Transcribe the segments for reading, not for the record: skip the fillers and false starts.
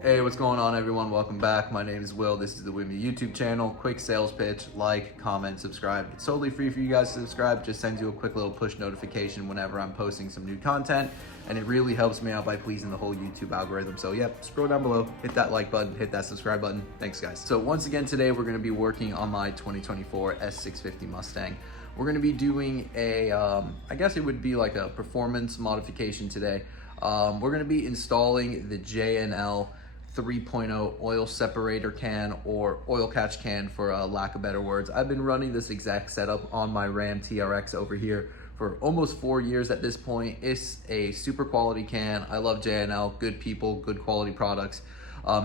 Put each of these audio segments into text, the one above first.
Hey, what's going on, everyone? Welcome back. My name is Will. This is the With Me YouTube channel. Quick sales pitch: like, comment, subscribe. It's totally free for you guys to subscribe. Just sends you a quick little push notification whenever I'm posting some new content, and it really helps me out by pleasing the whole YouTube algorithm. So yep, scroll down below, hit that like button, hit that subscribe button. Thanks, guys. So once again, today we're going to be working on my 2024 S650 Mustang. We're going to be doing a, I guess it would be like a performance modification today. We're going to be installing the JNL 3.0 oil separator can, or oil catch can for lack of better words. I've been running this exact setup on my Ram TRX over here for almost 4 years at this point. It's a super quality can. I love JNL, good people, good quality products.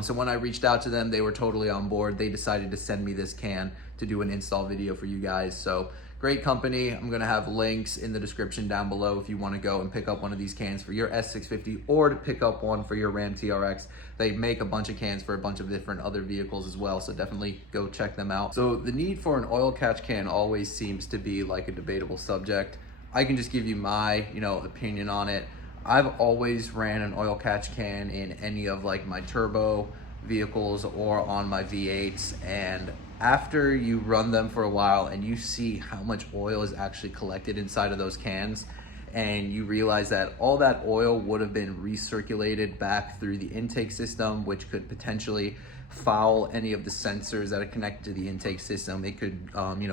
So when I reached out to them, they were totally on board. They decided to send me this can to do an install video for you guys. So great company. I'm gonna have links in the description down below if you wanna go and pick up one of these cans for your S650 or to pick up one for your Ram TRX. They make a bunch of cans for a bunch of different other vehicles as well, so definitely go check them out. So the need for an oil catch can always seems to be like a debatable subject. I can just give you my, opinion on it. I've always ran an oil catch can in any of like my turbo vehicles or on my V8s, and after you run them for a while and you see how much oil is actually collected inside of those cans, and you realize that all that oil would have been recirculated back through the intake system, which could potentially foul any of the sensors that are connected to the intake system. It could,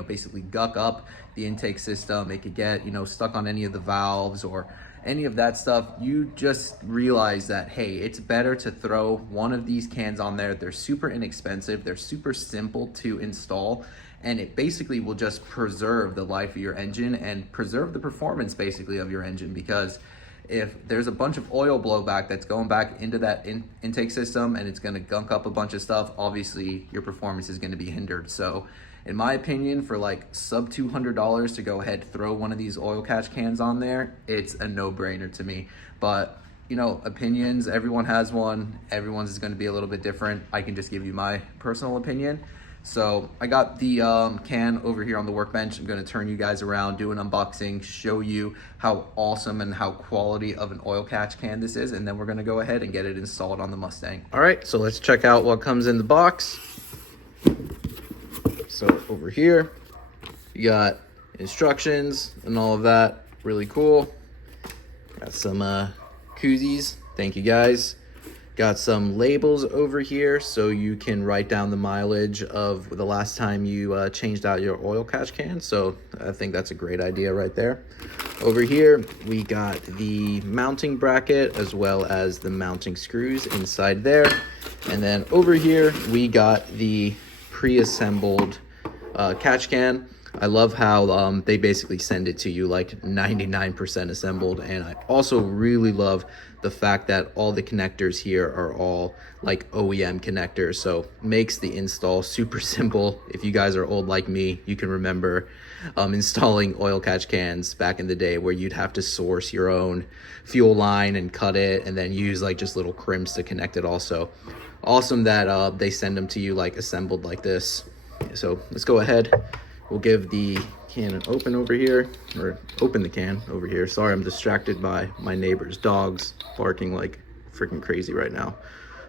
basically guck up the intake system. It could get, stuck on any of the valves or any of that stuff. You just realize that, hey, it's better to throw one of these cans on there. They're super inexpensive. They're super simple to install, and it basically will just preserve the life of your engine and preserve the performance basically of your engine, because if there's a bunch of oil blowback that's going back into that intake system and it's going to gunk up a bunch of stuff, obviously your performance is going to be hindered. So in my opinion, for like sub $200 to go ahead, throw one of these oil catch cans on there, it's a no-brainer to me. But opinions, everyone has one. Everyone's is going to be a little bit different. I can just give you my personal opinion. So I got the can over here on the workbench. I'm going to turn you guys around, do an unboxing, show you how awesome and how quality of an oil catch can this is, and then we're going to go ahead and get it installed on the Mustang. All right, so let's check out what comes in the box. So over here, you got instructions and all of that. Really cool. Got some koozies. Thank you, guys. Got some labels over here so you can write down the mileage of the last time you changed out your oil catch can. So I think that's a great idea right there. Over here, we got the mounting bracket as well as the mounting screws inside there. And then over here, we got the pre-assembled catch can. I love how they basically send it to you like 99% assembled, and I also really love the fact that all the connectors here are all like OEM connectors, so makes the install super simple. If you guys are old like me, you can remember installing oil catch cans back in the day where you'd have to source your own fuel line and cut it and then use like just little crimps to connect it. Also awesome that they send them to you like assembled like this. So let's go ahead. We'll give the can an open over here, or open the can over here. Sorry, I'm distracted by my neighbor's dogs barking like freaking crazy right now.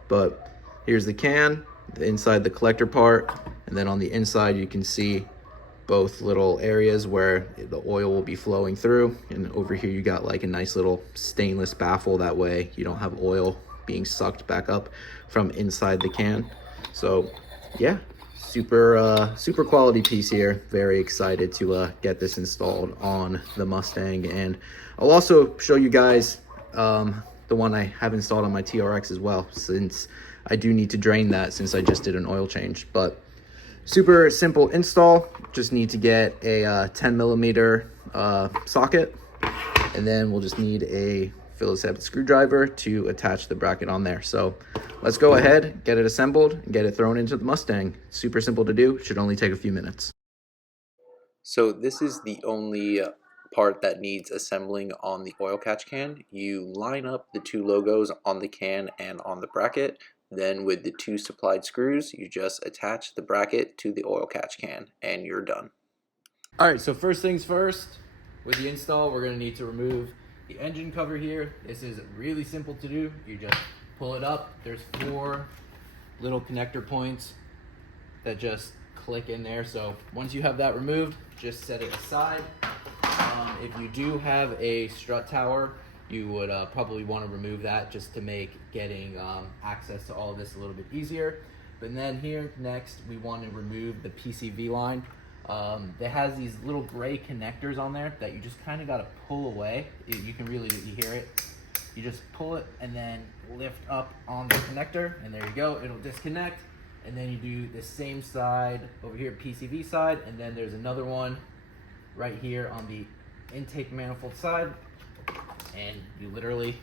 But here's the can, the inside the collector part, and then on the inside you can see both little areas where the oil will be flowing through. And over here you got like a nice little stainless baffle, that way you don't have oil being sucked back up from inside the can. So yeah, super quality piece here. Very excited to get this installed on the Mustang, and I'll also show you guys the one I have installed on my TRX as well, since I do need to drain that since I just did an oil change. But super simple install. Just need to get a 10 millimeter socket, and then we'll just need a Phillips head screwdriver to attach the bracket on there. So let's go ahead, get it assembled, and get it thrown into the Mustang. Super simple to do, should only take a few minutes. So this is the only part that needs assembling on the oil catch can. You line up the two logos on the can and on the bracket. Then with the two supplied screws, you just attach the bracket to the oil catch can and you're done. All right, so first things first, with the install, we're gonna need to remove the engine cover here. This is really simple to do. You just pull it up. There's 4 little connector points that just click in there. So once you have that removed, just set it aside. If you do have a strut tower, you would probably want to remove that just to make getting access to all of this a little bit easier. But then here next, we want to remove the PCV line. It has these little gray connectors on there that you just kind of got to pull away. You can really, you hear it. You just pull it and then lift up on the connector, and there you go, it'll disconnect. And then you do the same side over here, PCV side, and then there's another one right here on the intake manifold side, and you literally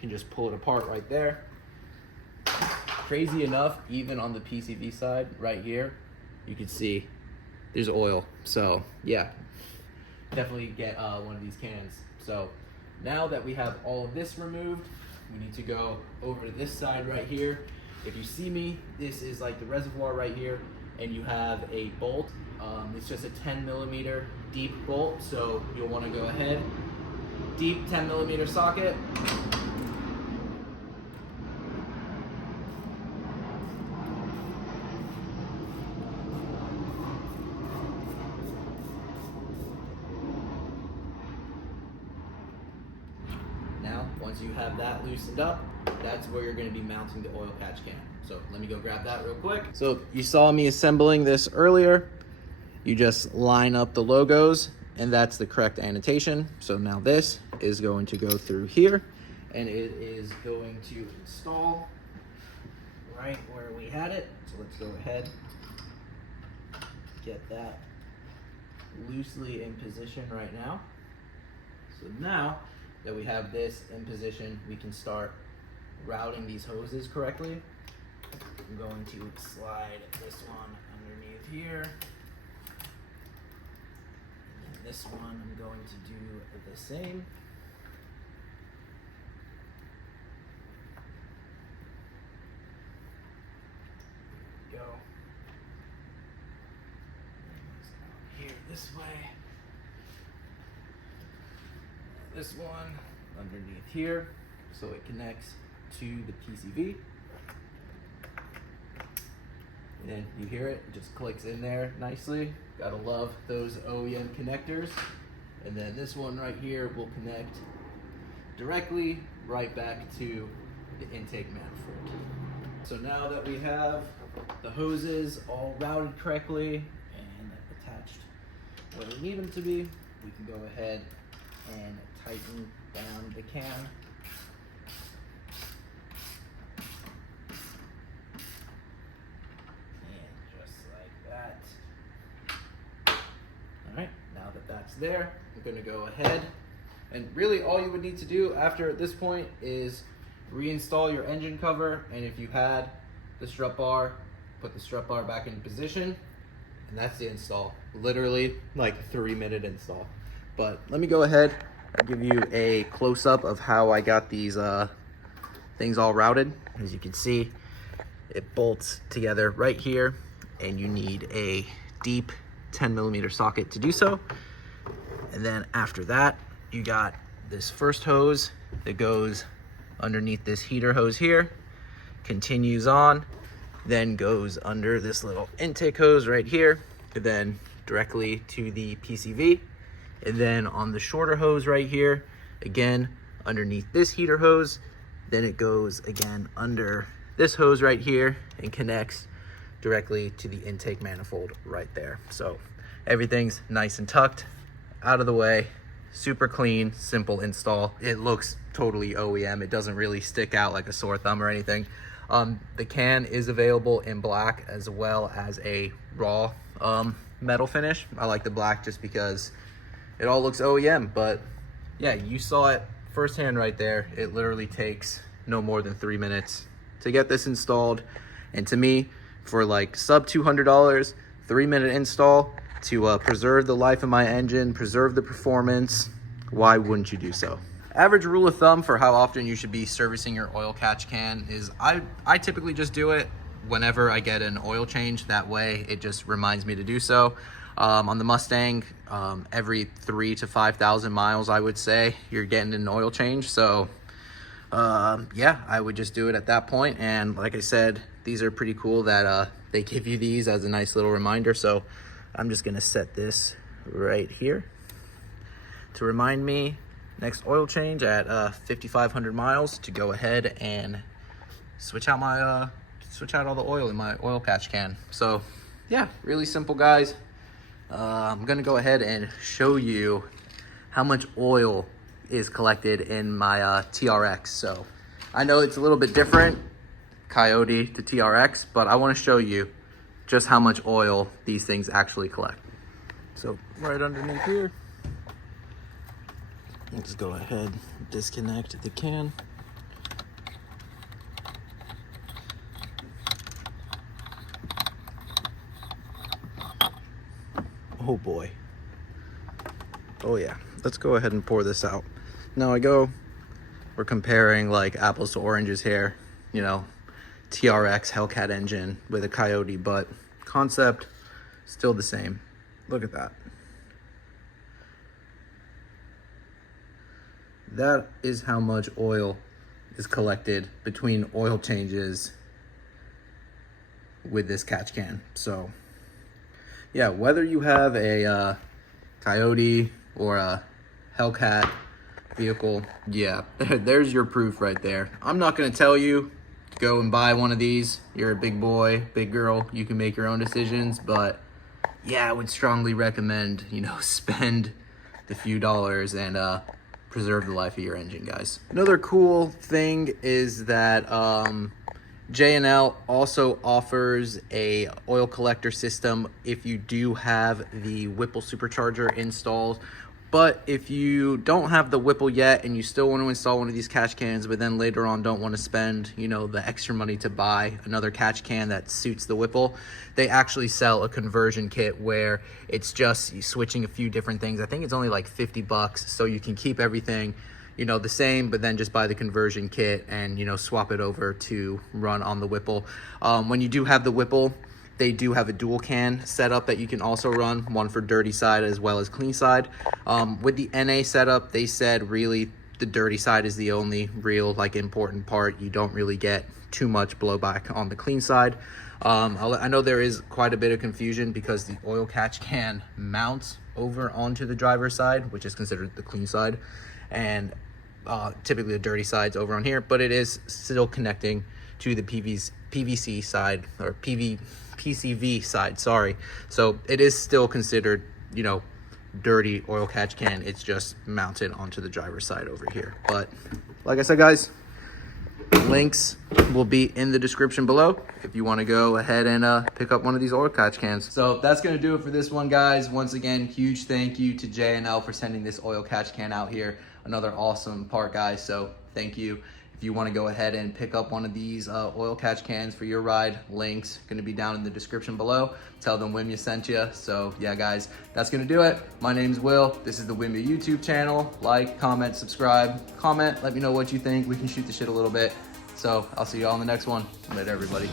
can just pull it apart right there. Crazy enough, even on the PCV side right here, you can see there's oil. So yeah, definitely get one of these cans. So now that we have all of this removed, we need to go over to this side right here. If you see me, this is like the reservoir right here, and you have a bolt. It's just a 10mm deep bolt, so you'll want to go ahead, deep 10mm socket. Now, once you have that loosened up, that's where you're going to be mounting the oil catch can. So let me go grab that real quick. So you saw me assembling this earlier. You just line up the logos, and that's the correct annotation. So now this is going to go through here, and it is going to install right where we had it. So let's go ahead, get that loosely in position right now. So now that we have this in position, we can start routing these hoses correctly. I'm going to slide this one underneath here. And this one I'm going to do the same. Go. Here this way. This one underneath here, so it connects to the PCV. And then you hear it just clicks in there nicely. Gotta love those OEM connectors. And then this one right here will connect directly right back to the intake manifold. So now that we have the hoses all routed correctly and attached where we need them to be, we can go ahead and tighten down the can. And just like that. All right, now that that's there, I'm gonna go ahead, and really all you would need to do after this point is reinstall your engine cover, and if you had the strut bar, put the strut bar back in position, and that's the install. Literally like a 3-minute install. But let me go ahead and give you a close-up of how I got these things all routed. As you can see, it bolts together right here, and you need a deep 10mm socket to do so. And then after that, you got this first hose that goes underneath this heater hose here, continues on, then goes under this little intake hose right here, and then directly to the PCV. And then on the shorter hose right here, again, underneath this heater hose, then it goes again under this hose right here and connects directly to the intake manifold right there. So everything's nice and tucked, out of the way, super clean, simple install. It looks totally OEM. It doesn't really stick out like a sore thumb or anything. The can is available in black as well as a raw metal finish. I like the black just because it all looks OEM, but yeah, you saw it firsthand right there. It literally takes no more than 3 minutes to get this installed. And to me, for like sub $200, 3-minute install to preserve the life of my engine, preserve the performance, why wouldn't you do so? Average rule of thumb for how often you should be servicing your oil catch can is I typically just do it whenever I get an oil change. That way it just reminds me to do so. On the Mustang, every 3,000 to 5,000 miles, I would say, you're getting an oil change. So yeah, I would just do it at that point. And like I said, these are pretty cool that they give you these as a nice little reminder. So I'm just gonna set this right here to remind me next oil change at 5,500 miles to go ahead and switch out my switch out all the oil in my oil catch can. So yeah, really simple, guys. I'm gonna go ahead and show you how much oil is collected in my TRX. So I know it's a little bit different, Coyote to TRX, but I want to show you just how much oil these things actually collect. So right underneath here, let's go ahead and disconnect the can. Oh boy. Oh yeah, let's go ahead and pour this out. Now we're comparing like apples to oranges here, you know, TRX Hellcat engine with a Coyote, but concept still the same. Look at that. That is how much oil is collected between oil changes with this catch can. So yeah, whether you have a Coyote or a Hellcat vehicle, yeah, there's your proof right there. I'm not gonna tell you to go and buy one of these. You're a big boy, big girl, you can make your own decisions, but yeah, I would strongly recommend, you know, spend the few dollars and preserve the life of your engine, guys. Another cool thing is that J&L also offers a oil collector system if you do have the Whipple supercharger installed. But if you don't have the Whipple yet and you still want to install one of these catch cans, but then later on don't want to spend, you know, the extra money to buy another catch can that suits the Whipple, they actually sell a conversion kit where it's just switching a few different things. I think it's only like 50 bucks, so you can keep everything, you know, the same, but then just buy the conversion kit and, you know, swap it over to run on the Whipple. When you do have the Whipple, they do have a dual can setup that you can also run, one for dirty side as well as clean side. With the NA setup, they said really the dirty side is the only real like important part. You don't really get too much blowback on the clean side. I know there is quite a bit of confusion because the oil catch can mounts over onto the driver's side, which is considered the clean side, and typically the dirty side's over on here, but it is still connecting to the PVC side, or PCV side, sorry. So it is still considered, you know, dirty oil catch can. It's just mounted onto the driver's side over here. But like I said, guys, links will be in the description below if you want to go ahead and pick up one of these oil catch cans. So that's going to do it for this one, guys. Once again, huge thank you to J&L for sending this oil catch can out here. Another awesome part, guys. So thank you. If you want to go ahead and pick up one of these oil catch cans for your ride, links going to be down in the description below. Tell them Wimya sent you. So yeah, guys, that's going to do it. My name's Will. This is the Wimya YouTube channel. Like, comment, subscribe, comment. Let me know what you think. We can shoot the shit a little bit. So I'll see you all in the next one. Later, everybody.